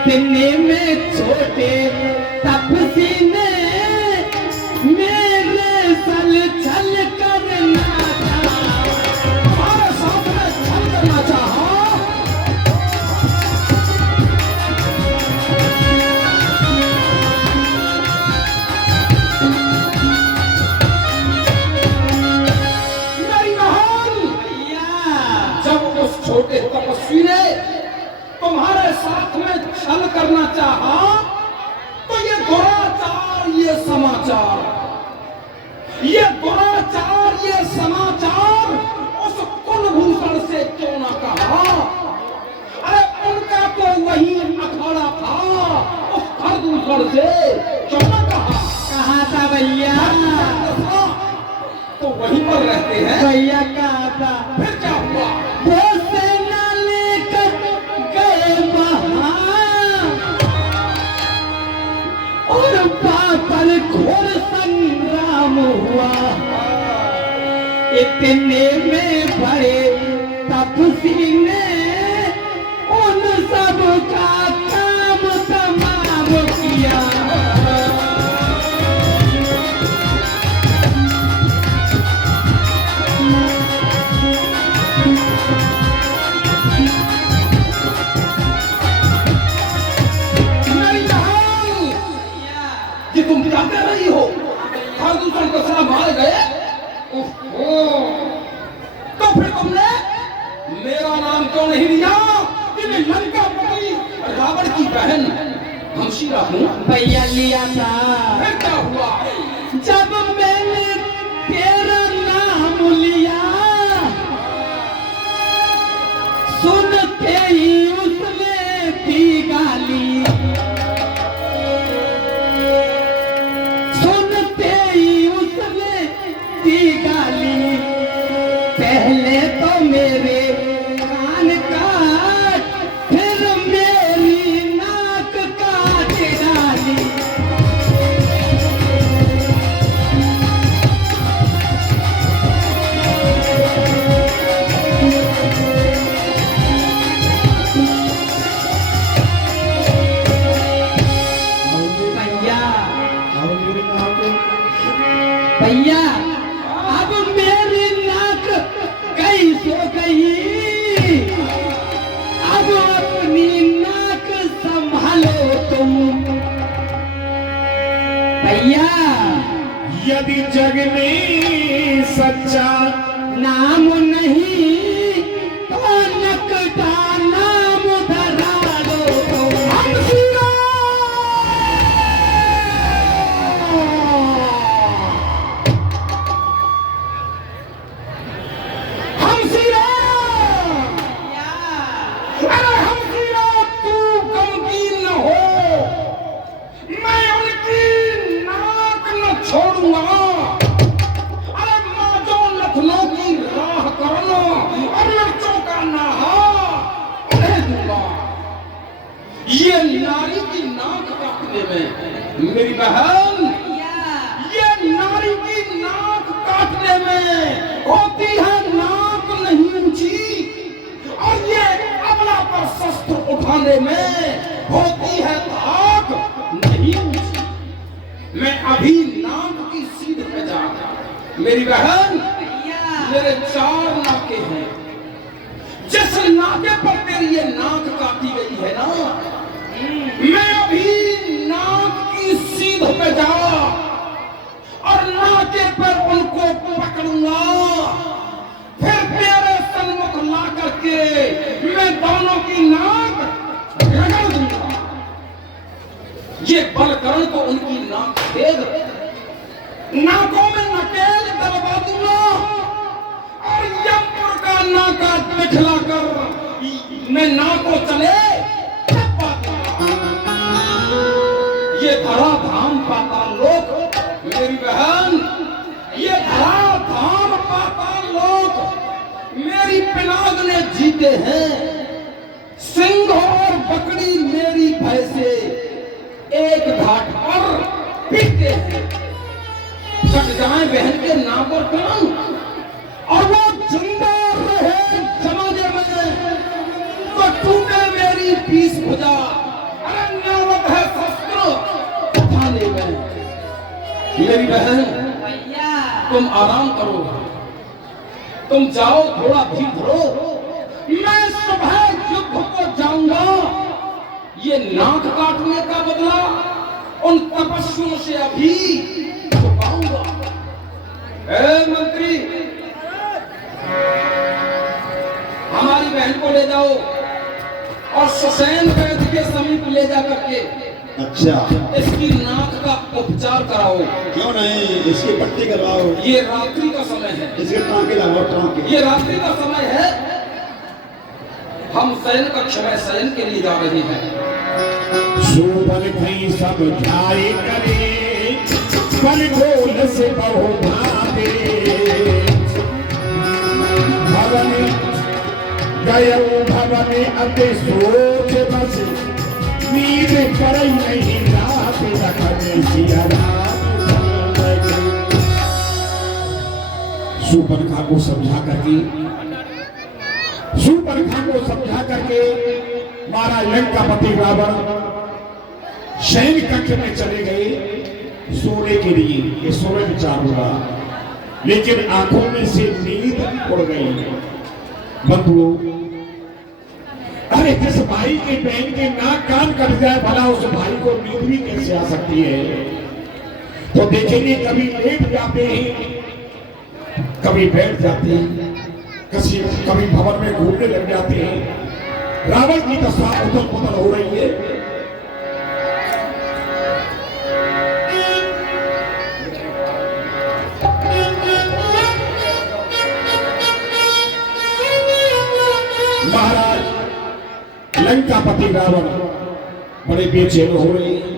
इतने में छोटे तपसी ने मेरे सल छल करना था, हमारे साथ में छल करना चाहा। मेरी बहन, जब उस छोटे तपस्वी ने तुम्हारे साथ में छल करना चाहा, तो ये दुराचार, ये समाचार, ये दुराचार, ये समाचार उस कुलभूषण से क्यों ना कहा? अरे उनका तो वही अखाड़ा था, उस खरदूषण से क्यों ना कहा? कहा था भैया, तो वहीं पर रहते हैं। भैया कहा था। फिर क्या हुआ? वो सेना लेकर गए वहां और पापल घोर संग्राम हुआ। इतने में बड़े तपसी ने उन सब का काम तमाम किया। मेरी बहन, ये तुम क्या कह रही हो? खरदूषण को साला मार गए? ओहो, तो फिर तुमने मेरा नाम क्यों नहीं लिया कि मैं लंकापति रावण की बहन हमशीरा हूँ? भैया लिया था। फिर क्या हुआ? जब मैंने तेरा नाम लिया, सुनते ही उसने दी गाली, सुनते ही उसने दी गाली। पहले तो मेरे कान काट, फिर मेरी नाक काट डाली। भैया, भैया, अब मेरी नाक गई सो गई, अब अपनी नाक संभालो तुम। भैया, यदि जग में सच्चा नाम नहीं तो नकटा नाम धरा दो तुम। हमशीरा! हमशीरा! अरे हमशीरा, तू गमगीन न हो, मैं उनकी नाक न छोड़ूंगा। अरे मौजों लखनऊ की राह करना और लड़कों का नहा उन्हें दूंगा। ये नारी की नाक काटने में, मेरी बहन, ये नारी की नाक काटने में होती है नाक नहीं ऊंची, और ये अबला पर शस्त्र उठाने में होती है धाक नहीं ऊंची। मैं अभी नाक की सीध पे जा रहा हूं। मेरी बहन, मेरे 4 नाके हैं। जिस नाके पर तेरी ये नाक काटी गई है ना, मैं अभी नाक की सीध पे जा और नाके पर उनको पकड़ूंगा, फिर तेरे सन्मुख ला करके मैं दोनों की नाक रगड़ दूंगा। ये बलकरण को उनकी नाक छेद, नाकों में नकेल दबा दूंगा और यमपुर का नाका दिखलाकर मैं नाको चले दबा दूंगा। ये धरा धाम पाताल लोक, मेरी बहन, ये धरा धाम पाताल लोक मेरी पिनाग ने जीते हैं। सिंह और बकरी मेरी भैंसे एक घाट पर पीते हैं। कट जाए बहन के नाम पर कान और वो जिंदा रहे जमाने में, तो टूटे मेरी 20 भुजा। अरे मेरी बहन भैया तुम आराम करो, तुम जाओ थोड़ा धीर धरो, मैं सुबह युद्ध को जाऊंगा। ये नाक काटने का बदला उन तपस्वियों से अभी चुकाऊंगा। मंत्री हमारी बहन को ले जाओ और सुसैन वैद्य के समीप ले जा करके अच्छा, इसकी नाक का उपचार कराओ। क्यों नहीं, इसकी पट्टी करवाओ। ये रात्रि का समय है, इसके टाँके लगाओ, टाँके। ये रात्रि का समय है, हम शयन कक्ष में शयन के लिए जा रहे हैं। सुबल भई सब ध्याय करे, बल बोल से बहु भावे। भवन गयो भवन अति सोच बस, नींद पड़ई नहीं रात रखने सिया रात। सुपर्णखा को समझा करके, सुपर्णखा को समझा करके महाराज लंकापति रावण शयन कक्ष में चले गए सोने के लिए। ये सोने विचार हुआ, लेकिन आंखों में से नींद उड़ गई। बंधुओं, अरे जिस भाई के बहन के नाक कान कट जाए, भला उस भाई को नींद भी कैसे आ सकती है? तो देखेंगे, कभी लेट जाते हैं, कभी बैठ जाते हैं, कभी भवन में घूमने लग जाते हैं। रावण की दशा उथल पुथल हो रही है। महाराज लंकापति रावण बड़े बेचैन हो रहे हैं।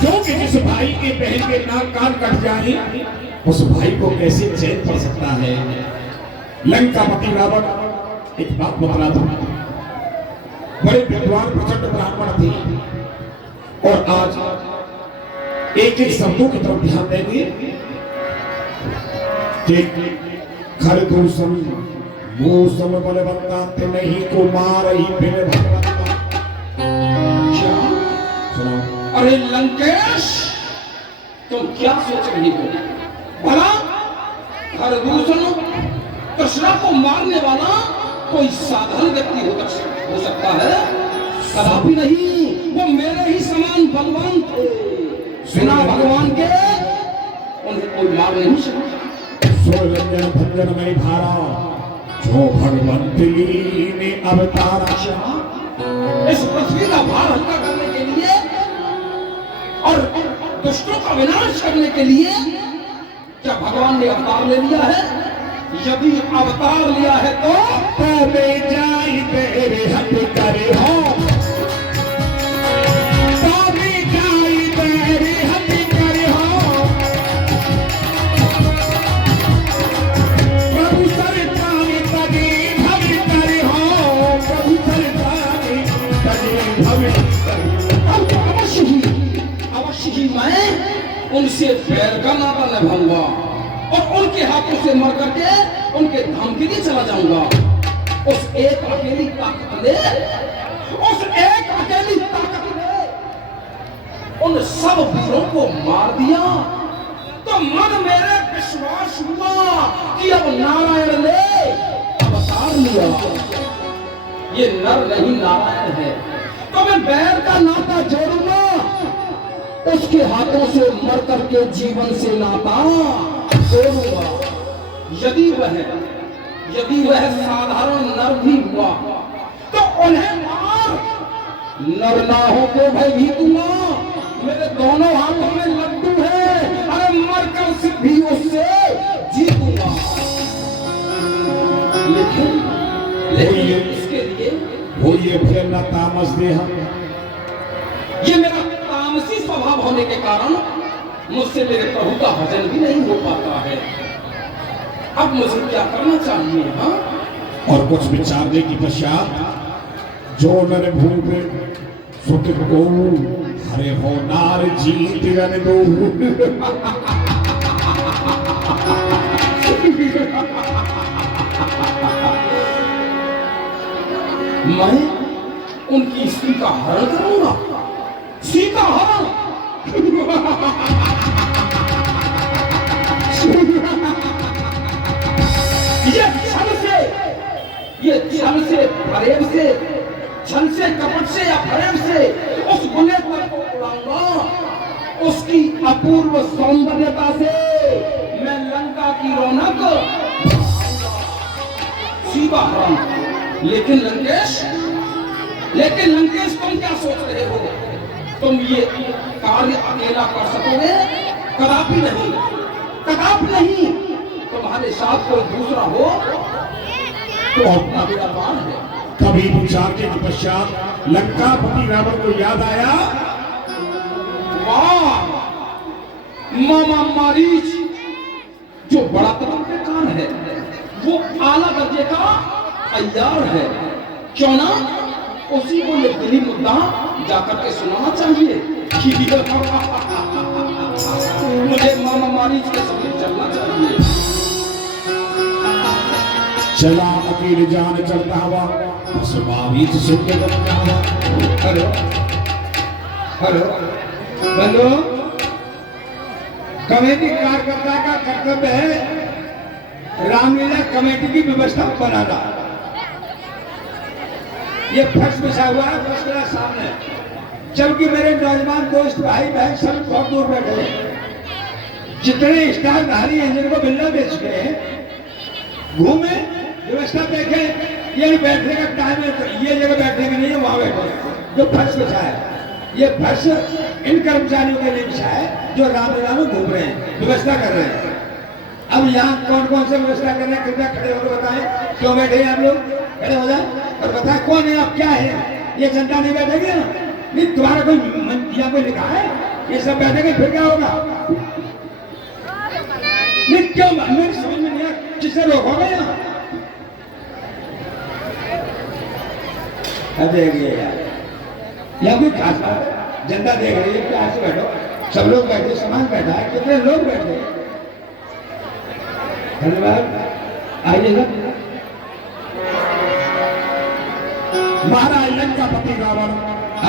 क्योंकि जिस भाई के बहन के नाक कान कट जाए, उस भाई को कैसे चैन पड़ सकता है? लंकापति रावण एक बात बता था, बड़े विद्वान प्रचंड ब्राह्मण थे, और आज एक एक शब्दों की तरफ ध्यान देंगे कि खरदूषण मूसम बलवत्ता ते नहीं को मार ही बिन भगवत्ता। सुनो, अरे लंकेश, तुम क्या सोच रही हो? भला खरदूषण कृष्णा को मारने वाला कोई साधारण व्यक्ति हो सकता है? कदापि नहीं, वो मेरे ही समान बलवान थे। बिना भगवान के उन्हें कोई मार नहीं सकता। रंजन भंजन में भारा, जो भगवंत ने अवतारा। इस पृथ्वी का भार हल्का करने के लिए और दुष्टों का विनाश करने के लिए क्या भगवान ने अवतार ले लिया है? यदि अवतार लिया है तो तबे जाई तेरे हट करे हो, तबे जाई तेरे हट करे हो। प्रभु सरताने तगे भवे करे हो, प्रभु सरताने तगे भवे करे। अब अवश्य ही मैं उनसे बैर का नाता निभाऊंगा और उनके हाथों से मर करके उनके धाम के लिए चला जाऊंगा। उस एक अकेली ताकत ने उन सब वीरों को मार दिया, तो मन मेरे विश्वास हुआ कि अब नारायण ने अवतार लिया। ये नर नहीं नारायण है, तो मैं बैर का नाता जोड़ूंगा, उसके हाथों से मर करके जीवन से नाता जोड़ूंगा। यदि वह साधारण नर भी हुआ तो उन्हें मार, नर नाहों को भय दूंगा। मेरे दोनों हाथों में लड्डू है, अरे मरकर सिद्धि उससे जीतूंगा। लेकिन इसके लिए वो ये भजन तामस देहा, ये मेरा तामसी स्वभाव होने के कारण मुझसे मेरे प्रभु का भजन भी नहीं हो पाता है। अब मुझे क्या करना चाहिए? हाँ, और कुछ विचारने की पश्चात जो नर भूप सुख को हरे हो नार जीत रन दो। मैं उनकी स्त्री का हरण करूंगा, सीता हरण। ये छल से फरेब से, छल से कपट से या फरेब से उस बुलेट को उड़ाऊंगा, उसकी अपूर्व सौंदर्यता से मैं लंका की रौनक सीधा हरण। लेकिन लंकेश तुम क्या सोच रहे हो? तुम ये कार्य अकेला कर सकोगे? कदापि नहीं, कदापि नहीं। तुम्हारे साथ कोई दूसरा हो तो अपना विराजमान है। कभी विचार के पश्चात लंकापति रावण को याद आया, वाह, मामा मारीच जो बड़ा तजर्बेकार है, वो आला दर्जे का तैयार है, क्यों ना उसी को ये दिली मुद्दा जाकर के सुनाना चाहिए। मुझे मामा मारीच के समीप चलना चाहिए। चला अकेले जान चलता हुआ, मारीच सुन के लगता हुआ। हेलो हेलो बंधु, कमेटी कार्यकर्ता का कर्तव्य है रामलीला कमेटी की व्यवस्था बनाना। ये फर्श बिछा हुआ है, फर्श मेरा सामने, जबकि मेरे नौजवान दोस्त भाई बहन सब बहुत दूर बैठे हैं। जितने स्टारधारी हैं जिनको बिल्ला बेच गए, घूमे, व्यवस्था देखे। ये बैठने का टाइम है तो ये जगह बैठने की नहीं है, वहां बैठे। जो फर्श बिछा है, ये फर्श इन कर्मचारियों के लिए बिछा है जो रामलीला में घूम रहे हैं, व्यवस्था कर रहे हैं। अब यहाँ कौन कौन से व्यवस्था कर रहे हैं, कृपया खड़े होकर बताएं। क्यों बैठे हैं आप लोग? खड़े हो जाए और बताएं कौन है आप, क्या है। ये जनता नहीं बैठेगी ना? नहीं, तुम्हारा कोई यहाँ कोई लिखा है? ये सब बैठेंगे फिर क्या होगा? नहीं, क्यों मेरी समझ में नहीं आया, किससे रोकोगे यहाँ? देखिए यार, यहाँ कोई खास बात है, जनता देख रही है, प्यार से बैठो। सब लोग बैठे, समाज बैठा है, कितने लोग बैठे। धन्यवाद, आइए सर। महाराज लंकापति रावण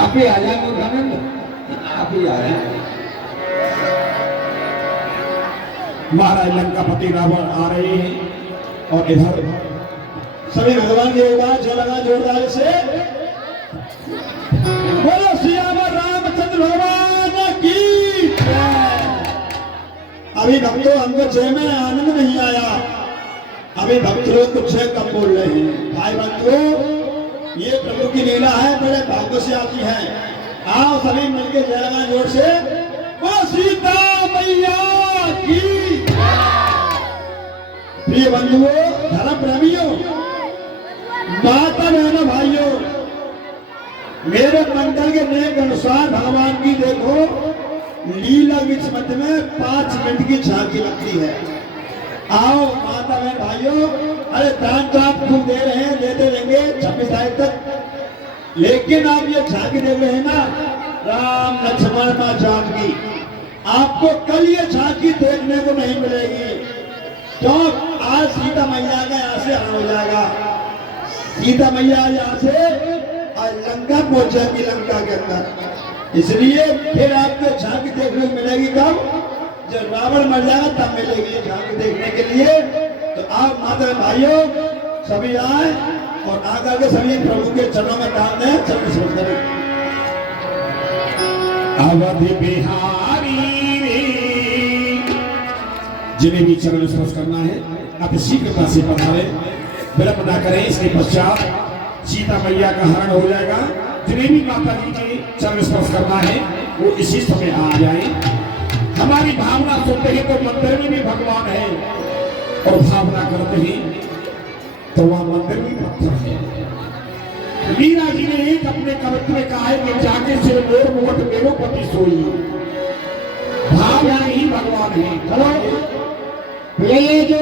आप ही आ जाए मूर्खानंद, आप ही आ जाए। महाराज लंकापति रावण आ रहे हैं और इधर सभी भगवान की आवाज जो लगा जोरदार से बोलो सियावर रामचंद्र भगवान की जय। अभी भक्तों हमको जय में आनंद नहीं आया, अभी भक्त लोग कुछ कम बोल रहे हैं। भाई बंधुओं, ये प्रभु की लीला है, बड़े भाग्य से आती है। आओ सभी मिलकर जय लगा जोर से, बोलो सीता मैया की। प्रिय बंधुओं, धर्म प्रेमियों, माता बहनों, भाइयों, मेरे मंडल के नियम के अनुसार भगवान की देखो लीला विच मध्य में 5 मिनट की झांकी लगती है। आओ माता बहन भाइयों, अरे दान तो आप खूब दे रहे हैं, देते रहेंगे 26 तारीख तक, लेकिन आप ये झांकी देख रहे हैं ना, राम लक्ष्मण मां जानकी, आपको कल ये झांकी देखने को नहीं मिलेगी। क्यों? आज सीता मैया का यहाँ से हरण हो जाएगा। सीता मैया यहाँ से आज लंका पहुंच जाएगी, लंका के अंदर। इसलिए फिर आपको झांकी देखने को मिलेगी कब? जब रावण मर जाएगा तब मिलेगी ये झांकी देखने के लिए। तो आप माता भाइयों सभी आए और आकर के सभी प्रभु के चरणों में डाल दें। चरण स्पर्श करें। अवधि बिहारी जिन्हें भी चरण स्पर्श करना है अति शीघ्रता से पधारे, विलंब न करें। इसके पश्चात सीता मैया का हरण हो जाएगा। जिन्हें भी माता जी के चरण स्पर्श करना है वो इसी समय आ जाए। हमारी भावना सुनते ही तो मंदिर में भी भगवान है और भावना करते ही तो वह मंदिर भी पत्थर है। मीरा जी ने एक अपने कवित्व में कहा है कि जाके से मोर मुकुट मेरो पति सोई, भावना ही भगवान है। चलो ये जो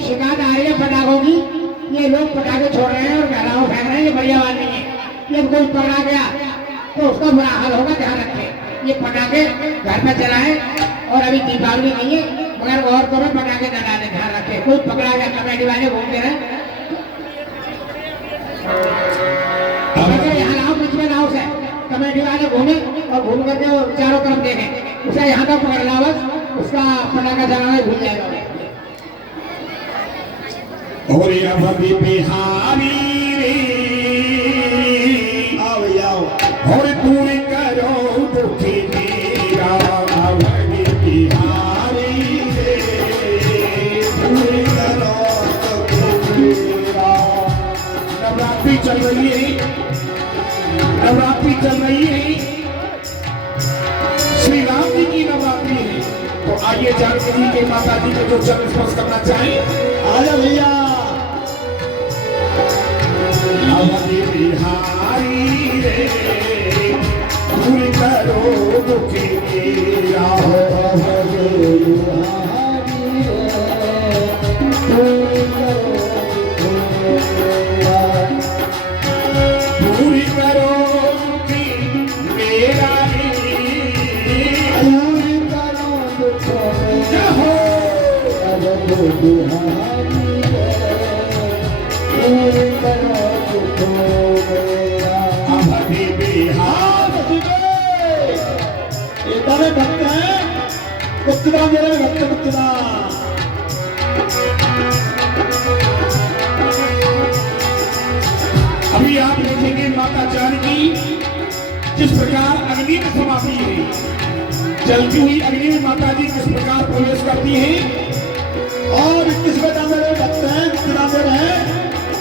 शिकायत आ रही है पटाखों की, ये लोग पटाखे छोड़ रहे हैं और घराओं फेंक रहे हैं, ये बढ़िया बात नहीं है। ये कोई पकड़ा गया तो उसका बुरा हाल होगा, ध्यान रखें। ये पटाखे घर में चलाएं और अभी दीपावली नहीं है, मगर औरतों में पटाखे न डालें, ध्यान रखें। कोई पकड़ा गया, कमेटी वाले घूमते रहे। अगर यहाँ लाओ बीच में नाव से कमेटी वाले घूमे और घूम करके वो चारों तरफ देखें, उसे यहाँ तक पकड़ ला बस, उसका पटाखा जलाना भूल जाएगा। और ये अवधि बिहारी रे, आओ भैया आओ। और पूरी करो दुखी मेरा अवधि बिहारी रे, पूरी करो दुखी मेरा। नवरात्रि चल रही है, नवरात्रि चल रही है, श्री राम जी की नवरात्रि है। तो आइए जानते हैं कि माता जी के जो चरण स्पर्श करना चाहें। आजा भैया। अवधि बिहारी रे, पूरी करो दुखी मेरा अवधि बिहारी रे, पूरी करो पूरी करो दुखी मेरा पूरी करो दुखी मेरा अवधि बिहारी पूरी करो दुखी मेरा अवधि बिहारी। इतने भक्त हैं, कुत्ता मेरे भक्त कुत्ता। अभी आप देखेंगे माता जानकी जिस प्रकार अग्नि में समाती है, जलती हुई अग्नि में माता जी किस प्रकार प्रवेश करती हैं। और किस बेटा मेरे भक्त हैं, गुप्तदान दे रहे हैं,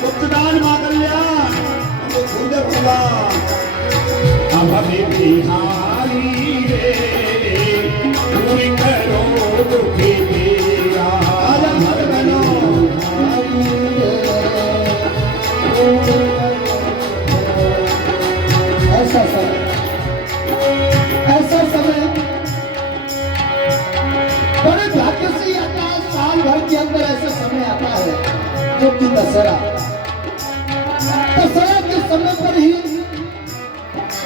गुप्तदान मां कल्याण हमको सुंदर भला। अवधि बिहारी रे, पूरी करो दुखी मेरा आजा भाई बहनों। ऐसा समय, ऐसा समय बड़े भाग्य से आता है, साल भर के अंदर ऐसा समय आता है जो कि दशहरा। दशहरा के समय पर ही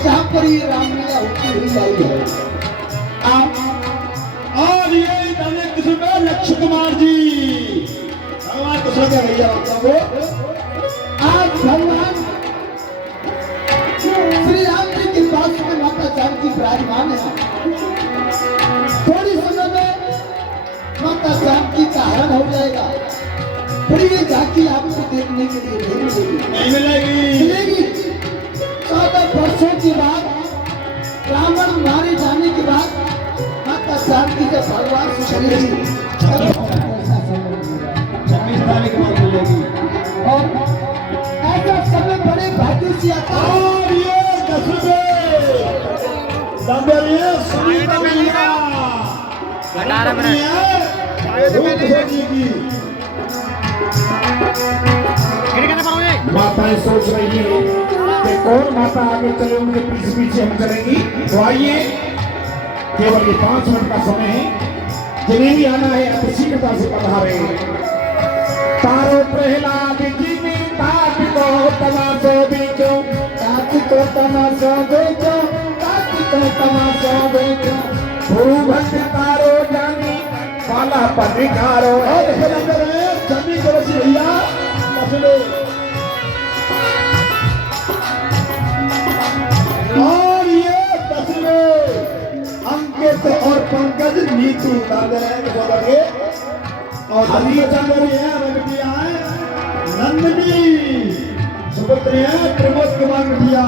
जहाँ पर ये रामलीला होती हुई आई है। और ये इतने किसी में लक्ष्य कुमार जी भगवान को सोचा भैया वो आज भगवान श्री राम जी के पास में माता जानकी विराजमान है। थोड़ी समय में माता जानकी का हरण हो जाएगा, फिर ये झांकी आपको देखने के लिए नहीं मिलेगी। नहीं मिलेगी। मिलेगी 14 वर्षों के बाद, रावण मारे जाने के बाद माता जानकी जब भगवान से चलेगी, 26 तारीख को मिलेगी। और ऐसा समय बड़े भाग्य से आता है। और ये 10 दंबेलिए सुनीता भैया 18 मिनट की माताएं सोच रही है कि कौन माता आगे चले, उनके पीछे पीछे हम चलेंगी। तो आइए, केवल ये 5 मिनट का समय है, जिन्हें भी आना है आप शीघ्रता से पधारे। तारो प्रहलाद जी में ताक को तमाशो देखो, ताक को तमाशो देखो, ताक को तमाशो देखो, भूभट तारो जानी वाला पधिकारो। और अंदर है जमी को भैया मसले। और ये 10 अंकित और पंकज नीतू लगे। और हरी चंद्र है रंगटिया है, नंदनी सुभद्र है, प्रमोद कुमार भैया।